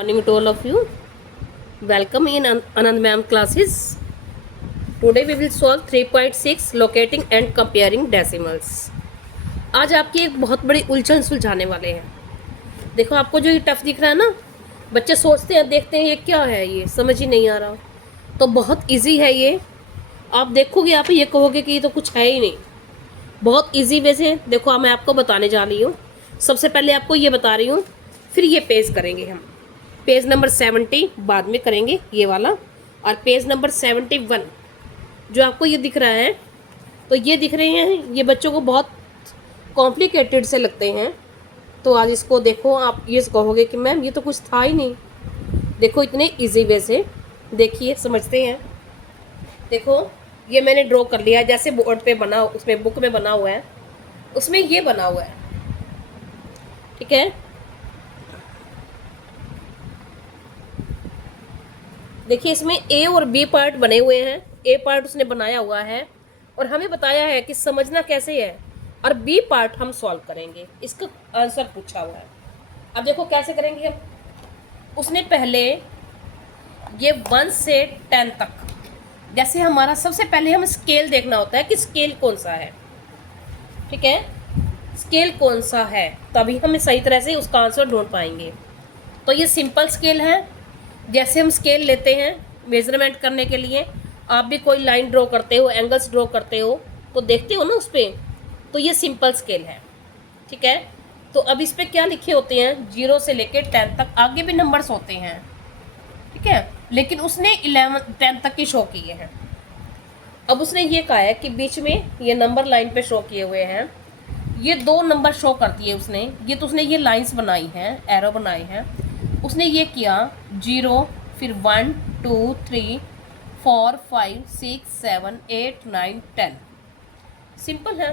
Morning to all of you. Welcome in Anand ma'am classes. Today we will solve 3.6 locating and comparing decimals. आज आपकी एक बहुत बड़ी उलझन सुलझाने वाले हैं. देखो आपको जो ये टफ दिख रहा है ना, बच्चे सोचते हैं देखते हैं ये क्या है, ये समझ ही नहीं आ रहा. तो बहुत इजी है ये. आप देखोगे आप ये कहोगे कि ये तो कुछ है ही नहीं. बहुत इजी वे से देखो मैं आपको बताने जा रही हूँ. सबसे पहले आपको ये बता रही हूँ, फिर ये पेज करेंगे हम. पेज नंबर 70 बाद में करेंगे ये वाला, और पेज नंबर 71 जो आपको ये दिख रहा है, तो ये दिख रहे हैं, ये बच्चों को बहुत कॉम्प्लिकेटेड से लगते हैं. तो आज इसको देखो, आप ये कहोगे कि मैम ये तो कुछ था ही नहीं. देखो इतने इजी वे से देखिए, समझते हैं. देखो ये मैंने ड्रॉ कर लिया, जैसे बोर्ड पे बना, उसमें बुक में बना हुआ है, उसमें ये बना हुआ है. ठीक है, देखिए इसमें ए और बी पार्ट बने हुए हैं. ए पार्ट उसने बनाया हुआ है और हमें बताया है कि समझना कैसे है, और बी पार्ट हम सॉल्व करेंगे. इसका आंसर पूछा हुआ है. अब देखो कैसे करेंगे हम. उसने पहले ये 1 से 10 तक, जैसे हमारा सबसे पहले हम स्केल देखना होता है कि स्केल कौन सा है. ठीक है, स्केल कौन सा है, तभी हम सही तरह से उसका आंसर ढूंढ पाएंगे. तो ये सिंपल स्केल है. जैसे हम स्केल लेते हैं मेजरमेंट करने के लिए, आप भी कोई लाइन ड्रॉ करते हो, एंगल्स ड्रॉ करते हो, तो देखते हो ना उस पर. तो ये सिंपल स्केल है. ठीक है, तो अब इस पर क्या लिखे होते हैं, 0 से लेकर 10 तक. आगे भी नंबर्स होते हैं. ठीक है, लेकिन उसने 10 तक की शो किए हैं. अब उसने ये कहा है कि बीच में ये नंबर लाइन पे शो किए हुए हैं, ये 2 नंबर शो करती है उसने. ये तो उसने ये लाइंस बनाई हैं, एरो बनाए हैं. उसने ये किया 0, फिर 1 2 3 4 5 6 7 8 9 10. सिंपल है.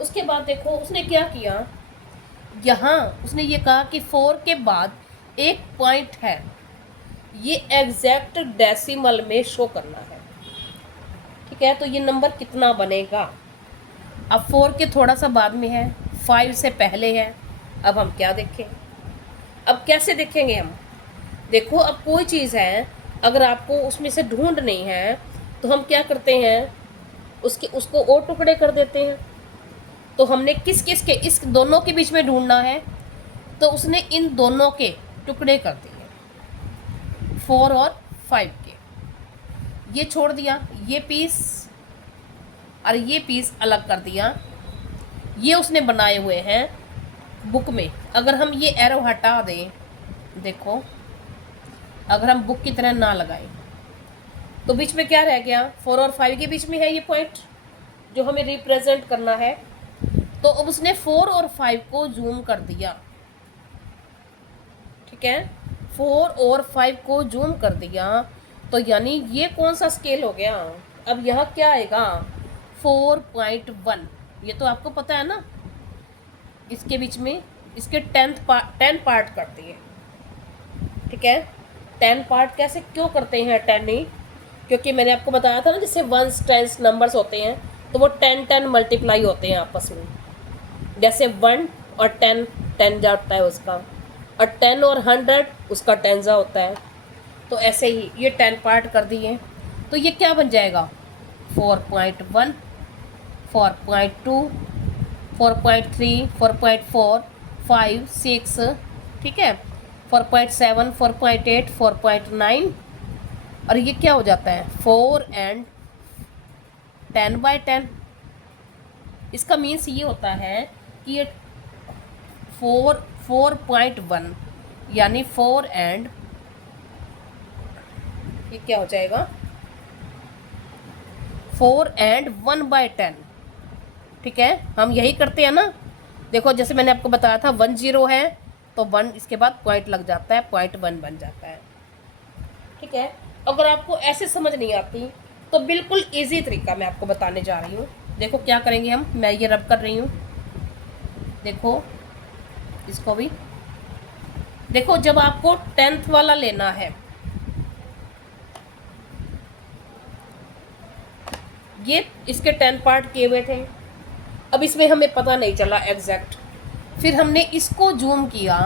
उसके बाद देखो उसने क्या किया, यहाँ उसने ये कहा कि 4 के बाद एक पॉइंट है, ये एग्जैक्ट डेसिमल में शो करना है. ठीक है, तो ये नंबर कितना बनेगा. अब 4 के थोड़ा सा बाद में है, 5 से पहले है. अब हम क्या देखें, अब कैसे देखेंगे हम. देखो अब कोई चीज़ है, अगर आपको उसमें से ढूंढ नहीं है, तो हम क्या करते हैं, उसको और टुकड़े कर देते हैं. तो हमने किस किस के, इस दोनों के बीच में ढूंढना है, तो उसने इन दोनों के टुकड़े कर दिए, 4 और 5 के. ये छोड़ दिया, ये पीस और ये पीस अलग कर दिया. ये उसने बनाए हुए हैं बुक में. अगर हम ये एरो हटा दें, देखो अगर हम बुक की तरह ना लगाएं, तो बीच में क्या रह गया, 4 और 5 के बीच में है ये पॉइंट जो हमें रिप्रेजेंट करना है. तो अब उसने 4 और 5 को जूम कर दिया. ठीक है, 4 और 5 को जूम कर दिया, तो यानी ये कौन सा स्केल हो गया. अब यहाँ क्या आएगा, 4.1. ये तो आपको पता है ना, इसके बीच में इसके 10 पार्ट करती है. ठीक है, 10 पार्ट कैसे क्यों करते हैं 10 ही, क्योंकि मैंने आपको बताया था ना, जैसे 1 10 नंबर्स होते हैं, तो वो 10 मल्टीप्लाई होते हैं आपस में. जैसे 1 और 10 10 जाता है उसका, और 10 और 100 उसका 10 जा होता है. तो ऐसे ही ये 10 पार्ट कर दिए, तो ये क्या बन जाएगा, 4.1 4.2 4.3 4.4 5 6. ठीक है, 4.7 4.8 4.9. और ये क्या हो जाता है, 4 and 10/10. इसका मीन्स ये होता है कि ये 4.1 यानी 4 and ये क्या हो जाएगा, 4 and 1/10. ठीक है, हम यही करते हैं ना. देखो जैसे मैंने आपको बताया था 1 0 है, तो 1 इसके बाद पॉइंट लग जाता है, 0.1 बन जाता है. ठीक है, अगर आपको ऐसे समझ नहीं आती, तो बिल्कुल इजी तरीका मैं आपको बताने जा रही हूँ. देखो क्या करेंगे हम, मैं ये रब कर रही हूँ. देखो इसको भी देखो, जब आपको 10th वाला लेना है, ये इसके 10 पार्ट किए हुए थे. अब इसमें हमें पता नहीं चला एग्जैक्ट, फिर हमने इसको जूम किया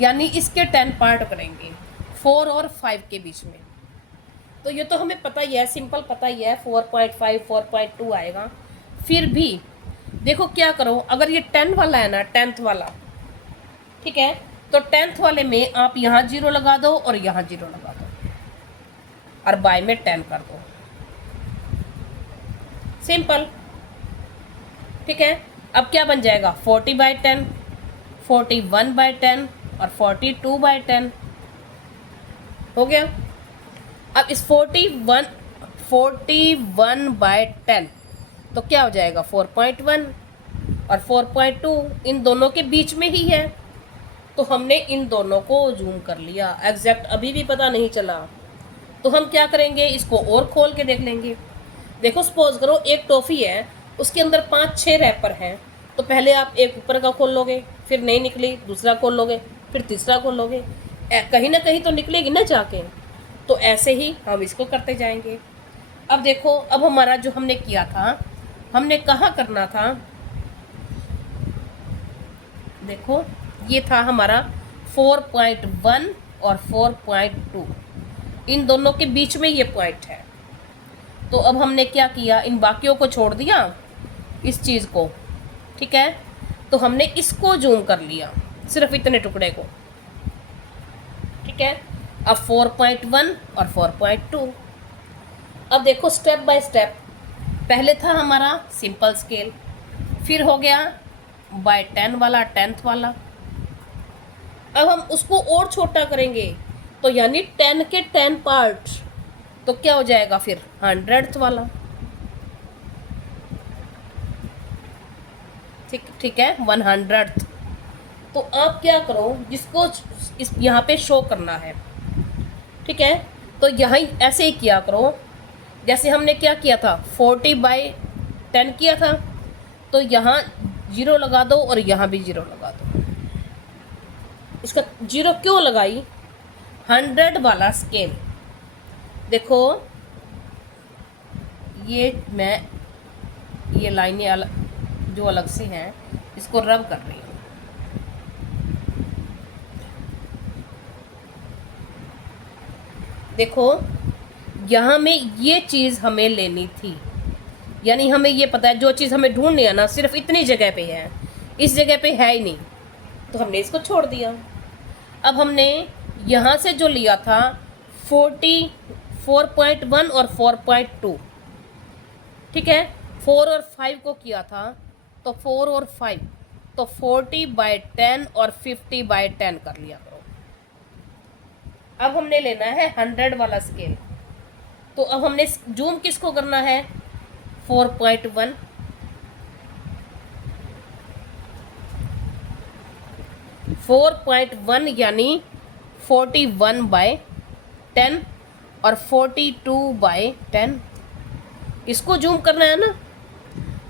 यानी इसके 10 पार्ट करेंगे 4 और 5 के बीच में। तो ये तो हमें पता ही है, सिंपल पता ही है, 4.5 4.2 आएगा। फिर भी देखो क्या करो, अगर ये 10 वाला है ना, 10th वाला, ठीक है, तो 10th वाले में आप यहाँ 0 लगा दो और यहाँ 0 लगा दो और बाय में 10 कर दो, सिंपल। ठीक है, अब क्या बन जाएगा, 40/10, 41/10 और 42/10 हो गया। अब इस 41/10 तो क्या हो जाएगा, 4.1 और 4.2 इन दोनों के बीच में ही है, तो हमने इन दोनों को जूम कर लिया। एग्जैक्ट अभी भी पता नहीं चला, तो हम क्या करेंगे, इसको और खोल के देख लेंगे। देखो सपोज करो एक टॉफ़ी है, उसके अंदर 5-6 रैपर हैं, तो पहले आप एक ऊपर का खोल लोगे, फिर नहीं निकली दूसरा खोल लोगे, फिर तीसरा खोल लोगे, कहीं ना कहीं तो निकलेगी ना जाके। तो ऐसे ही हम इसको करते जाएंगे। अब देखो, अब हमारा जो हमने किया था, हमने कहाँ करना था, देखो ये था हमारा 4.1 और 4.2, इन दोनों के बीच में ये पॉइंट है। तो अब हमने क्या किया, इन बाकियों को छोड़ दिया, इस चीज़ को, ठीक है, तो हमने इसको जूम कर लिया, सिर्फ इतने टुकड़े को, ठीक है। अब 4.1 और 4.2, अब देखो स्टेप बाय स्टेप, पहले था हमारा सिंपल स्केल, फिर हो गया बाय 10 वाला, 10th वाला। अब हम उसको और छोटा करेंगे, तो यानी 10 के 10 पार्ट, तो क्या हो जाएगा फिर 100th वाला, ठीक है, 100th। तो आप क्या करो, जिसको इस यहाँ पे शो करना है, ठीक है, तो यहाँ ऐसे ही किया करो, जैसे हमने क्या किया था, 40/10 किया था, तो यहाँ 0 लगा दो और यहाँ भी 0 लगा दो। इसका 0 क्यों लगाई, 100 वाला स्केल, देखो ये मैं ये लाइनें जो अलग से हैं इसको रब कर रही हूँ। देखो यहाँ में ये चीज़ हमें लेनी थी, यानी हमें ये पता है जो चीज़ हमें ढूंढनी है ना, सिर्फ इतनी जगह पे है, इस जगह पे है ही नहीं, तो हमने इसको छोड़ दिया। अब हमने यहाँ से जो लिया था 4.1 और 4.2, ठीक है, 4 और 5 को किया था, तो 4 और 5 तो 40/10 और 50/10 कर लिया करो। अब हमने लेना है 100 वाला स्केल, तो अब हमने जूम किसको करना है, 4.1, 4.1 यानी 41/10 और 42/10, इसको जूम करना है ना,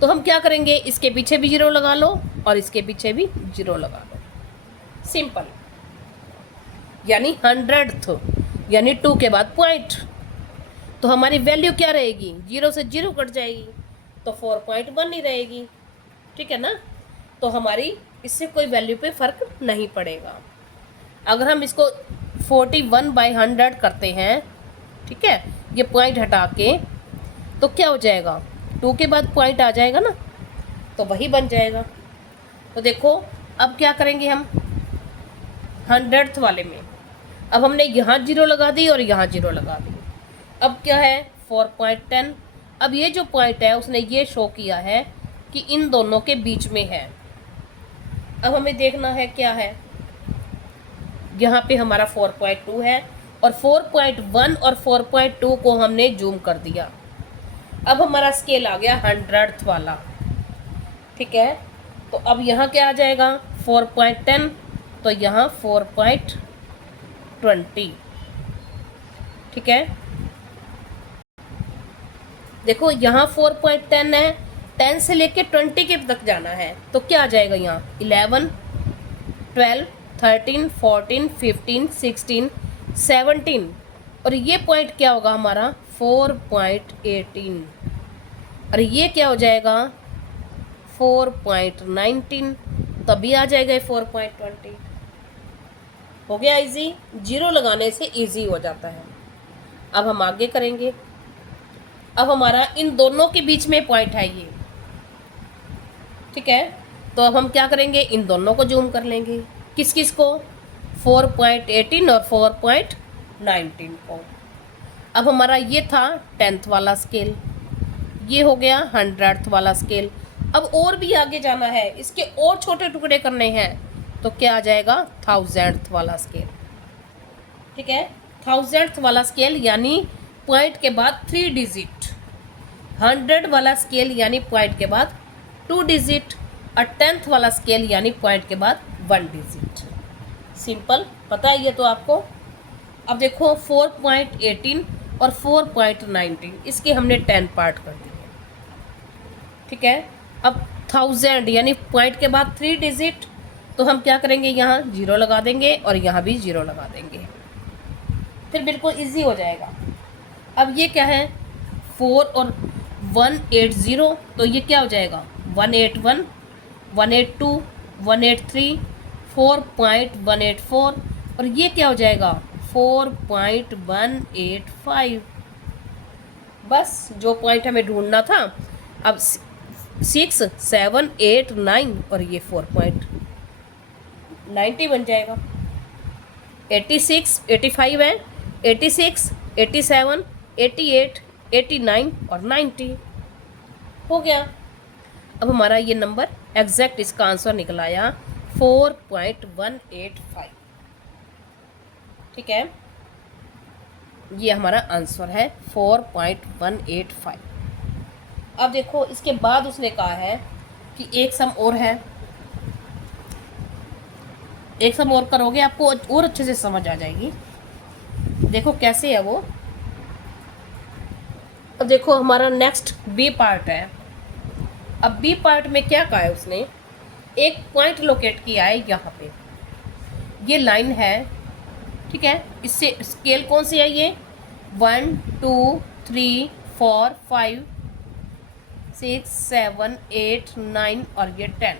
तो हम क्या करेंगे, इसके पीछे भी 0 लगा लो और इसके पीछे भी 0 लगा लो, सिंपल। यानी 100th यानी 2 के बाद पॉइंट, तो हमारी वैल्यू क्या रहेगी, 0 से 0 कट जाएगी, तो 4.1 ही रहेगी, ठीक है ना। तो हमारी इससे कोई वैल्यू पे फ़र्क नहीं पड़ेगा। अगर हम इसको 41/100 करते हैं, ठीक है, ये पॉइंट हटा के, तो क्या हो जाएगा, 2 के बाद पॉइंट आ जाएगा ना, तो वही बन जाएगा। तो देखो अब क्या करेंगे हम 100th वाले में, अब हमने यहाँ 0 लगा दी और यहाँ 0 लगा दी, अब क्या है 4.10। अब ये जो पॉइंट है उसने ये शो किया है कि इन दोनों के बीच में है। अब हमें देखना है क्या है, यहाँ पे हमारा 4.2 है और 4.1 और 4.2 को हमने जूम कर दिया। अब हमारा स्केल आ गया 100th वाला, ठीक है, तो अब यहाँ क्या आ जाएगा 4.10, तो यहाँ 4.20, ठीक है। देखो यहाँ 4.10 है, 10 से लेके 20 के तक जाना है, तो क्या आ जाएगा यहाँ 11, 12, 13, 14, 15, 16, 17, और ये पॉइंट क्या होगा हमारा 4.18, और ये क्या हो जाएगा 4.19, तभी आ जाएगा 4.20। हो गया इजी, जीरो लगाने से इजी हो जाता है। अब हम आगे करेंगे। अब हमारा इन दोनों के बीच में पॉइंट है ये, ठीक है। तो अब हम क्या करेंगे, इन दोनों को जूम कर लेंगे। किस किस को, 4.18 और 4.19 को। अब हमारा ये था 10th वाला स्केल, ये हो गया 100th वाला स्केल। अब और भी आगे जाना है, इसके और छोटे टुकड़े करने हैं, तो क्या आ जाएगा 1000th वाला स्केल, ठीक है। 1000th वाला स्केल यानी पॉइंट के बाद 3 डिजिट, 100 वाला स्केल यानी पॉइंट के बाद 2 डिजिट, और 10th वाला स्केल यानी पॉइंट के बाद 1 डिजिट। सिंपल, पता है ये तो आपको। अब देखो 4.18 और 4.19, इसके हमने 10 पार्ट कर दिए, ठीक है। अब 1000 यानी पॉइंट के बाद 3 डिजिट, तो हम क्या करेंगे, यहाँ 0 लगा देंगे और यहाँ भी 0 लगा देंगे, फिर बिल्कुल इजी हो जाएगा। अब ये क्या है, 4 और 180, तो ये क्या हो जाएगा 181, 182, 183, 4.184, और ये क्या हो जाएगा 4.185। बस जो पॉइंट हमें ढूंढना था, अब 6, 7, 8, 9 और ये 4.90 बन जाएगा। 86, 85 है, 86, 87, 88, 89 और 90 हो गया। अब हमारा ये नंबर एग्जैक्ट इसका आंसर निकल आया 4.185, ठीक है। ये हमारा आंसर है 4.185। अब देखो इसके बाद उसने कहा है कि एक सम और है, एक सम और करोगे आपको और अच्छे से समझ आ जाएगी। देखो कैसे है वो। अब देखो हमारा नेक्स्ट बी पार्ट है। अब बी पार्ट में क्या कहा है उसने, एक पॉइंट लोकेट किया है यहाँ पे, ये लाइन है, ठीक है। इससे स्केल कौन सी है ये, 1, 2, 3, 4, 5, 6, 7, 8, 9 और ये 10।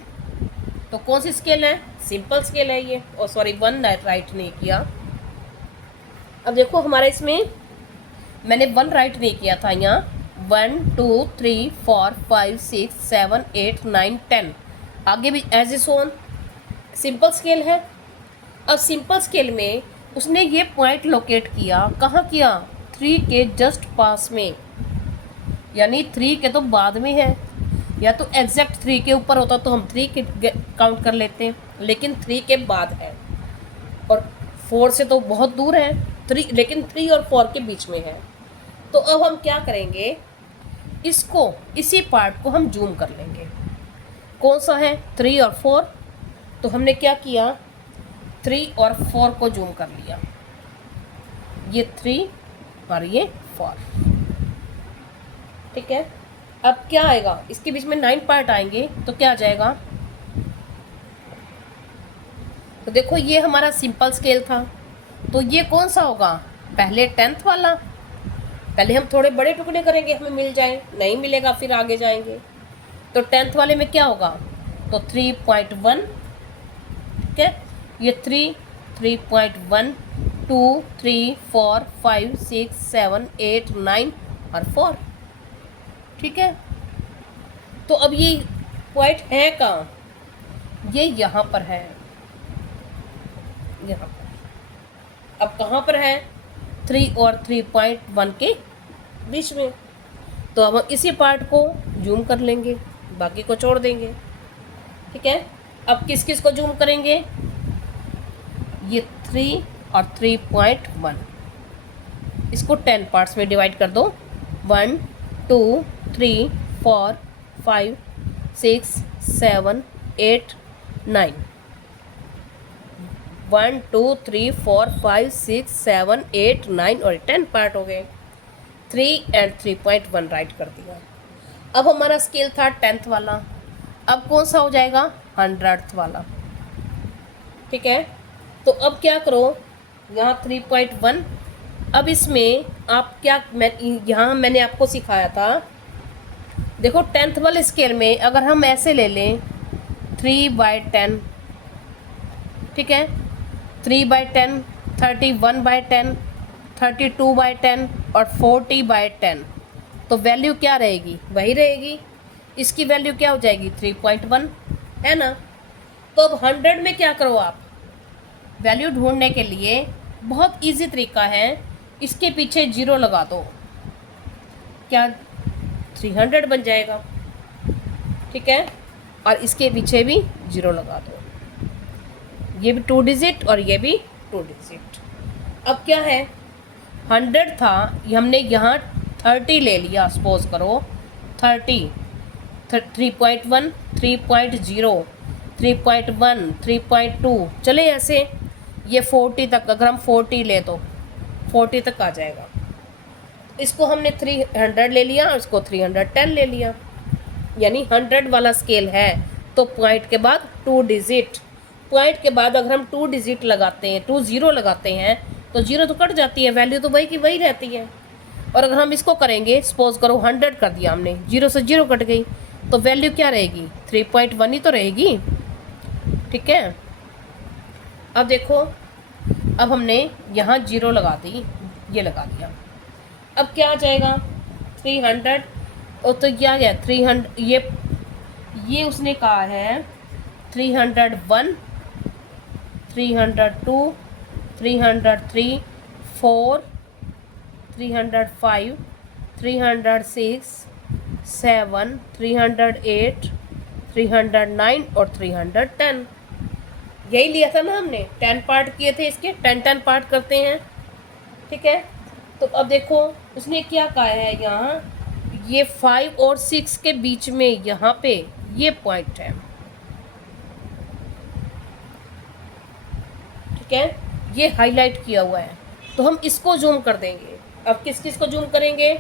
तो कौन सी स्केल है, सिंपल स्केल है ये। और सॉरी 1 राइट नहीं किया। अब देखो हमारा इसमें मैंने 1 राइट नहीं किया था, यहाँ 1, 2, 3, 4, 5, 6, 7, 8, 9, 10 आगे भी as is on simple scale है। अब सिंपल स्केल में उसने ये पॉइंट लोकेट किया, कहाँ किया, 3 के जस्ट पास में, यानी 3 के तो बाद में है, या तो एग्जैक्ट 3 के ऊपर होता तो हम 3 के काउंट कर लेते हैं, लेकिन 3 के बाद है, और 4 से तो बहुत दूर है 3, लेकिन 3 और 4 के बीच में है। तो अब हम क्या करेंगे, इसको, इसी पार्ट को हम जूम कर लेंगे। कौन सा है, 3 और 4, तो हमने क्या किया, 3 और 4 को जूम कर लिया, ये 3 और ये 4, ठीक है। अब क्या आएगा, इसके बीच में 9 पार्ट आएंगे, तो क्या आ जाएगा, तो देखो ये हमारा सिंपल स्केल था, तो ये कौन सा होगा, पहले 10th वाला। पहले हम थोड़े बड़े टुकड़े करेंगे, हमें मिल जाए, नहीं मिलेगा फिर आगे जाएंगे। तो 10th वाले में क्या होगा, तो 3.1, ठीक है। ये 3, 3.1, 2, 3, 4, 5, 6, 7, 8, 9 और 4, ठीक है। तो अब ये पॉइंट है कहाँ, ये यहाँ पर है, यहाँ पर। अब कहाँ पर है, 3 और 3.1 के बीच में। तो अब हम इसी पार्ट को जूम कर लेंगे, बाकी को छोड़ देंगे, ठीक है। अब किस किस को जूम करेंगे, ये 3 और 3.1, इसको 10 पार्ट्स में डिवाइड कर दो, 1, 2, 3, 4, 5, 6, 7, 8, 9, 1, 2, 3, 4, 5, 6, 7, 8, 9 और 10 पार्ट हो गए। 3 और 3.1 राइट कर दिया। अब हमारा स्केल था 10th वाला, अब कौन सा हो जाएगा, 100th वाला, ठीक है। तो अब क्या करो, यहाँ 3.1, अब इसमें आप क्या, यहाँ मैंने आपको सिखाया था, देखो 10th वाले स्केल में अगर हम ऐसे ले लें 3/10, ठीक है, 3/10, 31/10, 32/10 और 40/10। तो वैल्यू क्या रहेगी? वही रहेगी। इसकी वैल्यू क्या हो जाएगी? 3.1, है ना। तो अब 100 में क्या करो आप, वैल्यू ढूंढने के लिए बहुत इजी तरीका है, इसके पीछे 0 लगा दो, क्या 300 बन जाएगा, ठीक है। और इसके पीछे भी 0 लगा दो, ये भी 2 डिजिट और ये भी 2 डिजिट। अब क्या है, 100 था, हमने यहाँ 30 ले लिया, सपोज करो 30, 3.1, 3.0, 3.1, 3.2, चले ऐसे ये 40 तक। अगर हम 40 ले तो 40 तक आ जाएगा। इसको हमने 300 ले लिया और इसको 310 ले लिया, यानी 100 वाला स्केल है तो पॉइंट के बाद 2 डिजिट, पॉइंट के बाद अगर हम 2 डिजिट लगाते हैं, 2 0 लगाते हैं तो 0 तो कट जाती है, वैल्यू तो वही की वही रहती है। और अगर हम इसको करेंगे, सपोज करो 100 कर दिया हमने, 0 से 0 कट गई, तो वैल्यू क्या रहेगी? 3.1 ही तो रहेगी, ठीक है। अब देखो, अब हमने यहाँ 0 लगा दी, ये लगा दिया, अब क्या आ जाएगा? 300, और तो क्या गया 300, ये उसने कहा है 301, 302, 303, 4, 305, 306, 7, 308, 309 और 310। यही लिया था ना हमने, 10 पार्ट किए थे इसके, 10 पार्ट करते हैं, ठीक है। तो अब देखो उसने क्या कहा है, यहाँ ये 5 और 6 के बीच में यहाँ पे ये पॉइंट है, ठीक है, ये हाईलाइट किया हुआ है। तो हम इसको जूम कर देंगे। अब किस किस को जूम करेंगे?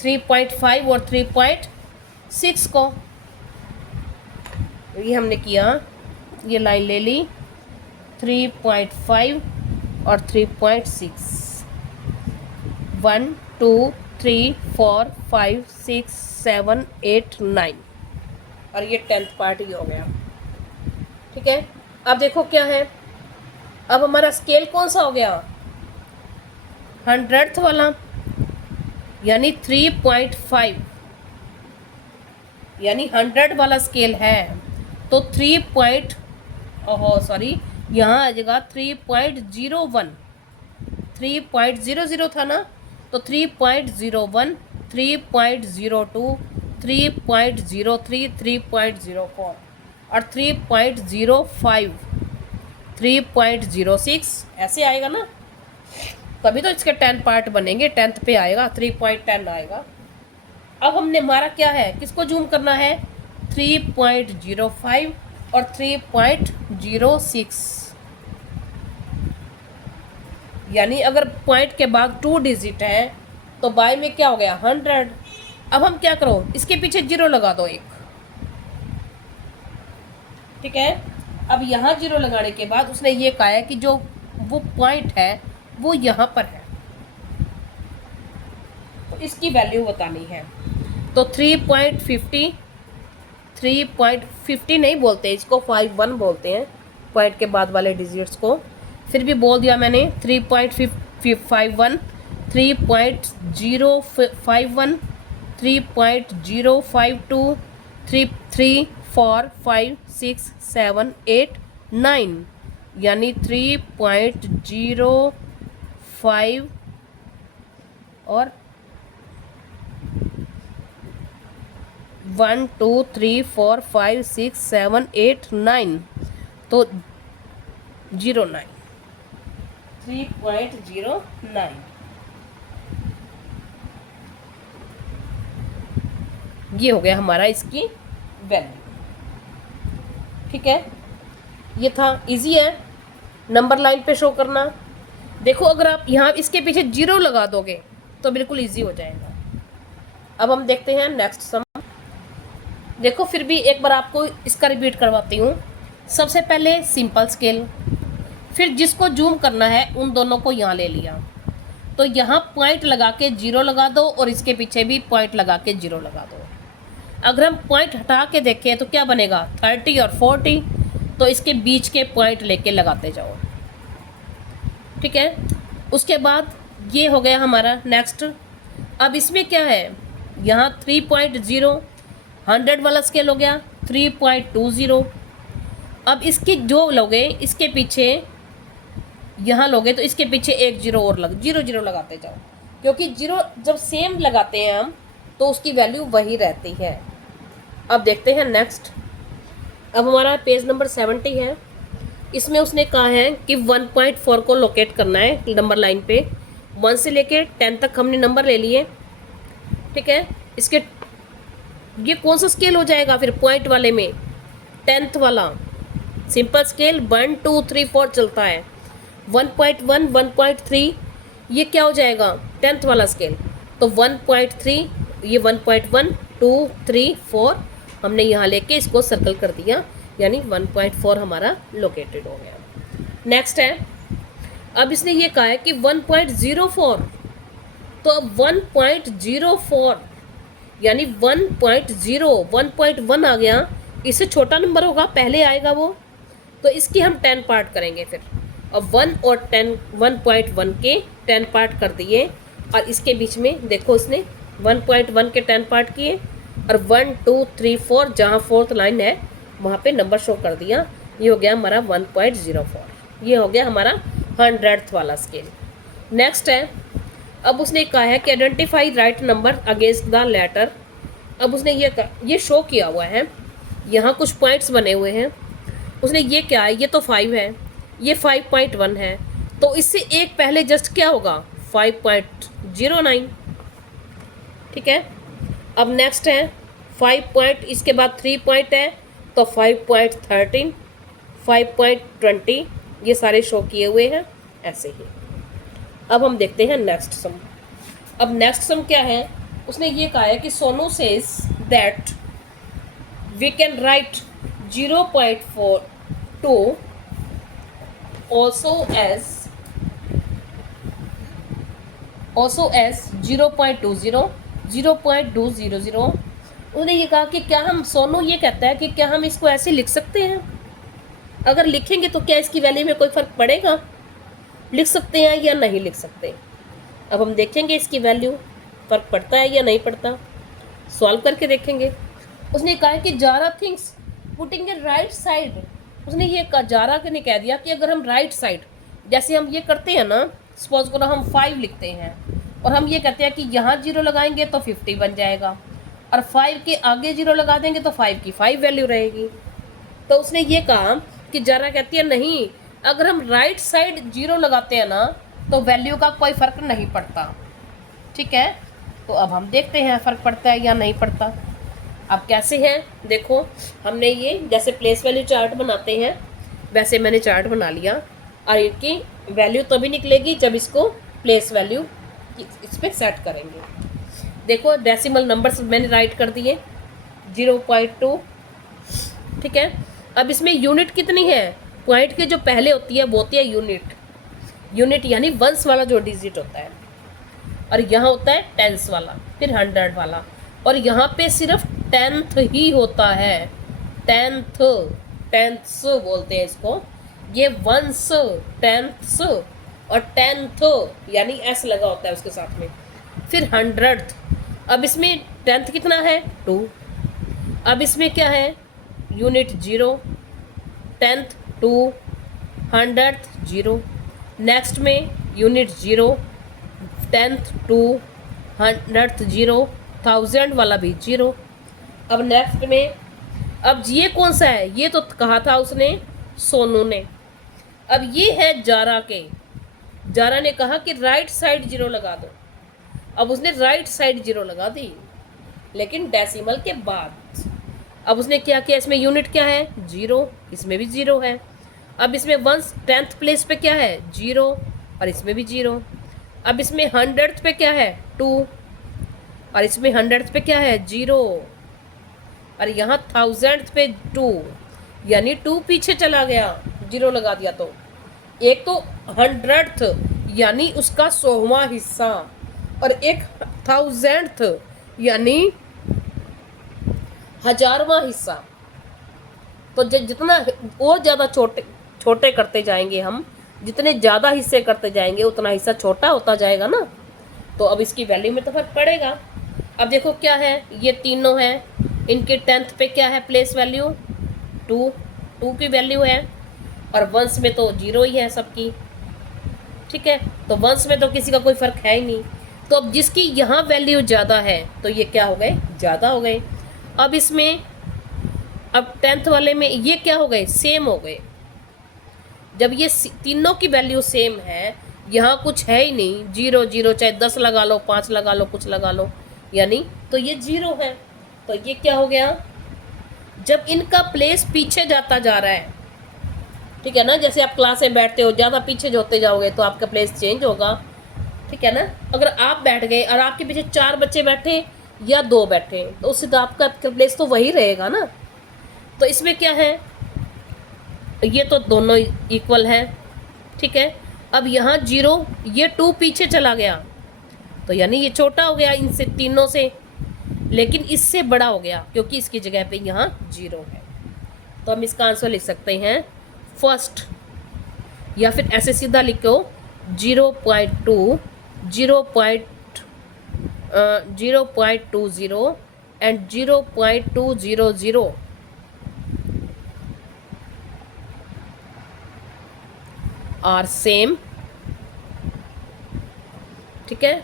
3.5 और 3.6 को। ये हमने किया, ये लाइन ले ली, 3.5 और 3.6, 1 2 3 4 5 6 7 8 9, और ये 10th पार्ट ही हो गया, ठीक है। अब देखो क्या है, अब हमारा स्केल कौन सा हो गया? 100th वाला, यानी 3.5, यानी 100 वाला स्केल है तो यहाँ आ जाएगा 3.01, 3.00 था ना, तो 3.01, 3.02, 3.03, 3.04 और 3.05, 3.06 ऐसे आएगा ना, तभी तो इसके 10 पार्ट बनेंगे, 10th पे आएगा, 3.10 आएगा। अब हमने हमारा क्या है, किसको जूम करना है? 3.05 और 3.06, यानी अगर पॉइंट के बाद 2 डिजिट है तो बाय में क्या हो गया? 100। अब हम क्या करो, इसके पीछे 0 लगा दो एक, ठीक है। अब यहाँ 0 लगाने के बाद उसने ये कहा है कि जो वो पॉइंट है वो यहाँ पर है, तो इसकी वैल्यू बतानी है। तो 3.50, 3.50 नहीं बोलते इसको, 51 बोलते हैं पॉइंट के बाद वाले डिजिट्स को, फिर भी बोल दिया मैंने। 3.51, 3.051, 3.052, 3, 4, 5, 6, 7, 8, 9, यानी 3.05 और 1 2 3 4 5 6 7 8 9, तो 09, 3.09, ये हो गया हमारा इसकी वैल्यू, ठीक है। ये था, इजी है नंबर लाइन पे शो करना। देखो अगर आप यहाँ इसके पीछे 0 लगा दोगे तो बिल्कुल इजी हो जाएगा। अब हम देखते हैं नेक्स्ट सम। देखो फिर भी एक बार आपको इसका रिपीट करवाती हूँ। सबसे पहले सिंपल स्केल, फिर जिसको जूम करना है उन दोनों को यहाँ ले लिया, तो यहाँ पॉइंट लगा के 0 लगा दो और इसके पीछे भी पॉइंट लगा के 0 लगा दो। अगर हम पॉइंट हटा के देखें तो क्या बनेगा? 30 और 40, तो इसके बीच के पॉइंट लेके लगाते जाओ, ठीक है। उसके बाद ये हो गया हमारा नेक्स्ट। अब इसमें क्या है, यहाँ 3.0 100 वाला स्केल हो गया 3.20। अब इसके जो लोगे इसके पीछे यहाँ लोगे तो इसके पीछे एक जीरो और जीरो जीरो लगाते जाओ, क्योंकि जीरो जब सेम लगाते हैं हम तो उसकी वैल्यू वही रहती है। अब देखते हैं नेक्स्ट। अब हमारा पेज नंबर 70 है। इसमें उसने कहा है कि 1.4 को लोकेट करना है नंबर लाइन पे। 1 से लेके 10 तक हमने नंबर ले लिए, ठीक है। इसके ये कौन सा स्केल हो जाएगा फिर पॉइंट वाले में, 10th वाला सिंपल स्केल 1 2 3 4 चलता है। 1.1 1.3 ये क्या हो जाएगा 10th वाला स्केल, तो 1.3 ये 1.1 2 3 4 हमने यहाँ लेके इसको सर्कल कर दिया, यानी 1.4 हमारा लोकेटेड हो गया। नेक्स्ट है, अब इसने ये कहा है कि 1.04, तो अब 1.04 यानी 1.1 आ गया, इससे छोटा नंबर होगा पहले आएगा वो, तो इसकी हम 10 पार्ट करेंगे फिर। अब 1 और 10 1.1 के 10 पार्ट कर दिए, और इसके बीच में देखो इसने 1.1 के 10 पार्ट किए, और 1 2 3 4 जहाँ 4th लाइन है वहाँ पे नंबर शो कर दिया। ये हो गया हमारा 1.04, ये हो गया हमारा 100th वाला स्केल। नेक्स्ट है, अब उसने कहा है कि identify right number against the letter. अब उसने ये शो किया हुआ है, यहाँ कुछ पॉइंट्स बने हुए हैं। उसने ये क्या है, ये तो 5 है, ये 5.1 है, तो इससे एक पहले जस्ट क्या होगा 5.09, ठीक है। अब नेक्स्ट है 5 पॉइंट, इसके बाद 3 पॉइंट है तो 5.13 5.20 ये सारे शो किए हुए हैं ऐसे ही। अब हम देखते हैं नेक्स्ट सम। अब नेक्स्ट सम क्या है, उसने ये कहा है कि Sonu says that we can write 0.42 also as 0.20 0.200। उन्होंने ये कहा कि क्या हम, सोनू ये कहता है कि क्या हम इसको ऐसे लिख सकते हैं, अगर लिखेंगे तो क्या इसकी वैल्यू में कोई फ़र्क पड़ेगा, लिख सकते हैं या नहीं लिख सकते। अब हम देखेंगे इसकी वैल्यू फ़र्क पड़ता है या नहीं पड़ता, सॉल्व करके देखेंगे। उसने कहा कि Zara things putting a right side, उसने ये कहा, जारा ने कह दिया कि अगर हम राइट साइड जैसे हम ये करते हैं ना, सपोज करो हम 5 लिखते हैं और हम ये कहते हैं कि यहाँ 0 लगाएंगे तो 50 बन जाएगा, और 5 के आगे 0 लगा देंगे तो 5 की 5 वैल्यू रहेगी। तो उसने ये कहा कि जारा कहती है नहीं, अगर हम राइट साइड 0 लगाते हैं ना तो वैल्यू का कोई फ़र्क नहीं पड़ता, ठीक है। तो अब हम देखते हैं फ़र्क पड़ता है या नहीं पड़ता। अब कैसे है, देखो हमने ये जैसे प्लेस वैल्यू चार्ट बनाते हैं वैसे मैंने चार्ट बना लिया, और इनकी वैल्यू तभी निकलेगी जब इसको प्लेस वैल्यू इस पर सेट करेंगे। देखो डेसिमल नंबर्स मैंने राइट कर दिए 0.2, ठीक है। अब इसमें यूनिट कितनी है, पॉइंट के जो पहले होती है वो होती है यूनिट यानी वंस वाला जो डिजिट होता है, और यहाँ होता है टेंस वाला, फिर 100 वाला, और यहाँ पे सिर्फ 10th ही होता है, 10th बोलते हैं इसको, ये वंस 10th और 10th यानी एस लगा होता है उसके साथ में, फिर 100th। अब इसमें 10th कितना है 2, अब इसमें क्या है यूनिट 0, 10th 2, 100th 0, नेक्स्ट में यूनिट 0, 10th 2, 100th 0, 1000 वाला भी 0। अब नेक्स्ट में, अब ये कौन सा है, ये तो कहा था उसने सोनू ने। अब ये है जारा ने कहा कि राइट साइड 0 लगा दो। अब उसने राइट साइड 0 लगा दी, लेकिन डेसिमल के बाद। अब उसने क्या किया, इसमें यूनिट क्या है 0, इसमें भी 0 है। अब इसमें 10th प्लेस पे क्या है 0, और इसमें भी 0। अब इसमें 100th पे क्या है 2, और इसमें 100th पे क्या है 0, और यहाँ 1000th पे 2, यानी 2 पीछे चला गया 0 लगा दिया तो। एक तो 100th यानी उसका 100वां हिस्सा, और एक 1000th यानी 1000वां हिस्सा, तो जितना और ज़्यादा छोटे छोटे करते जाएंगे हम, जितने ज़्यादा हिस्से करते जाएंगे उतना हिस्सा छोटा होता जाएगा ना। तो अब इसकी वैल्यू में तो फर्क पड़ेगा। अब देखो क्या है, ये तीनों हैं, इनके 10th पे क्या है प्लेस वैल्यू 2 की वैल्यू है, और वंश में तो 0 ही है सबकी। ठीक है, तो वंश में तो किसी का कोई फर्क है ही नहीं। तो अब जिसकी यहाँ वैल्यू ज़्यादा है तो ये क्या हो गए, ज़्यादा हो गए। अब इसमें अब 10th वाले में ये क्या हो गए, सेम हो गए। जब ये तीनों की वैल्यू सेम है, यहाँ कुछ है ही नहीं, 0 0, चाहे 10 लगा लो, 5 लगा लो, कुछ लगा लो, यानी तो ये 0 है। तो ये क्या हो गया, जब इनका प्लेस पीछे जाता जा रहा है, ठीक है ना, जैसे आप क्लास में बैठते हो, ज़्यादा पीछे जोते जाओगे तो आपका प्लेस चेंज होगा। ठीक है ना, अगर आप बैठ गए और आपके पीछे 4 बच्चे बैठे या 2 बैठे तो उससे तो आपका प्लेस तो वही रहेगा ना। तो इसमें क्या है, ये तो दोनों इक्वल है। ठीक है, अब यहाँ 0, ये 2 पीछे चला गया तो यानी ये छोटा हो गया इनसे तीनों से, लेकिन इससे बड़ा हो गया क्योंकि इसकी जगह पे यहाँ 0 है। तो हम इसका आंसर लिख सकते हैं फर्स्ट, या फिर ऐसे सीधा लिखो 0.2, 0.20 एंड 0.200 आर सेम। ठीक है,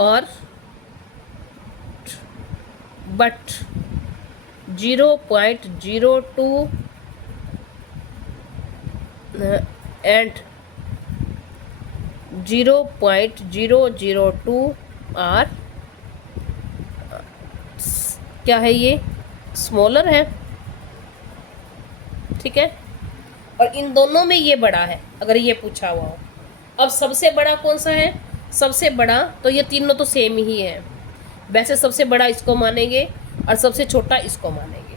और बट 0.02 एंड 0.002 आर क्या है, ये स्मॉलर है। ठीक है, और इन दोनों में ये बड़ा है अगर ये पूछा हुआ हो। अब सबसे बड़ा कौन सा है, सबसे बड़ा तो ये तीनों तो सेम ही है, वैसे सबसे बड़ा इसको मानेंगे और सबसे छोटा इसको मानेंगे।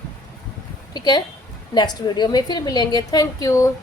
ठीक है, नेक्स्ट वीडियो में फिर मिलेंगे। Thank you.